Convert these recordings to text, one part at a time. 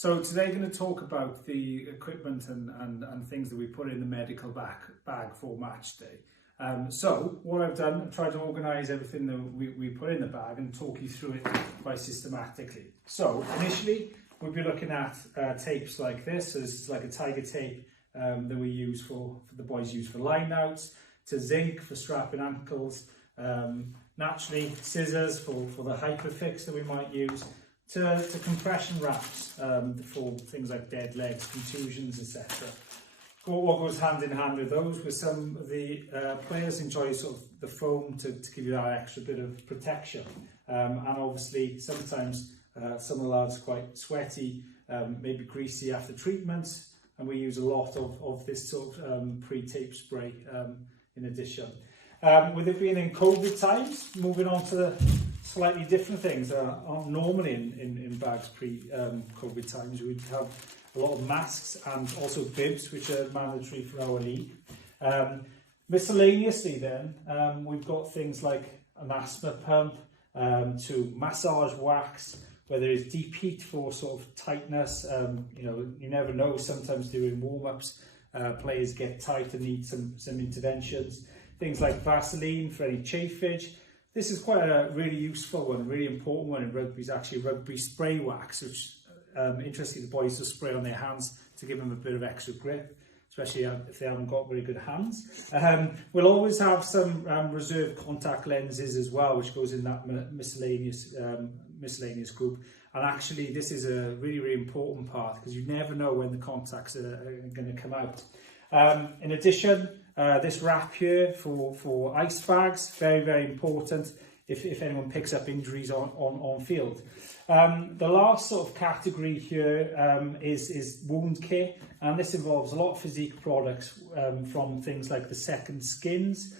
So today I'm going to talk about the equipment and things that we put in the medical bag for match day. So what I've done, I've tried to organise everything that we put in the bag and talk you through it quite systematically. So initially we'll be looking at tapes like this. So this is like a tiger tape that we use for the boys use for line outs, to zinc for strapping ankles, naturally scissors for the hyperfix that we might use, to compression wraps for things like dead legs, contusions, etc. What goes hand in hand with those, with some of the players enjoy sort of the foam to give you that extra bit of protection, and obviously sometimes some of the lads are quite sweaty, maybe greasy after treatments, and we use a lot of this sort of pre-tape spray in addition. With it being in COVID times, moving on to the slightly different things that aren't normally in bags pre-COVID times. We'd have a lot of masks and also bibs, which are mandatory for our league. Miscellaneously then, we've got things like an asthma pump, to massage wax, whether it's deep heat for sort of tightness. You never know, sometimes during warm-ups, players get tight and need some interventions. Things like Vaseline for any chafage. This is quite a really useful one, really important one in rugby, is actually rugby spray wax, which interestingly the boys just spray on their hands to give them a bit of extra grip, especially if they haven't got very good hands. We'll always have some reserve contact lenses as well, which goes in that miscellaneous group. And actually this is a really, really important part, because you never know when the contacts are going to come out. In addition, this wrap here for ice bags, very, very important if anyone picks up injuries on field. The last sort of category here is wound care, and this involves a lot of physique products, from things like the second skins,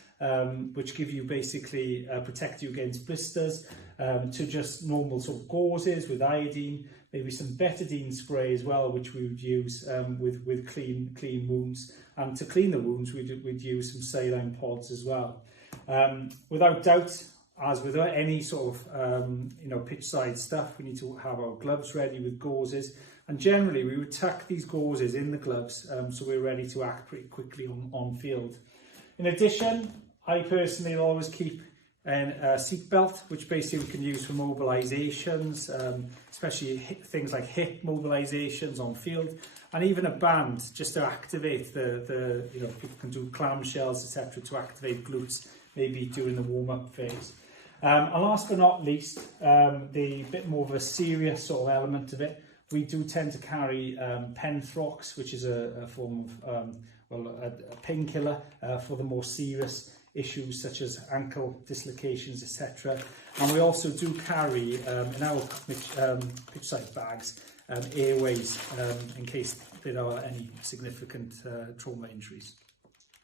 which give you basically protect you against blisters, to just normal sort of gauzes with iodine, maybe some betadine spray as well, which we would use with clean wounds. And to clean the wounds, we'd use some saline pods as well. Without doubt, as with any sort of pitch side stuff, we need to have our gloves ready with gauzes. And generally, we would tuck these gauzes in the gloves, so we're ready to act pretty quickly on field. In addition, I personally always keep a seat belt, which basically we can use for mobilisations, especially things like hip mobilisations on field, and even a band just to activate people can do clamshells, etc., to activate glutes, maybe during the warm-up phase. And last but not least, the bit more of a serious sort of element of it, we do tend to carry Penthrox, which is a form of a painkiller for the more serious issues such as ankle dislocations, etc. And we also do carry in our pitch side bags airways in case there are any significant trauma injuries.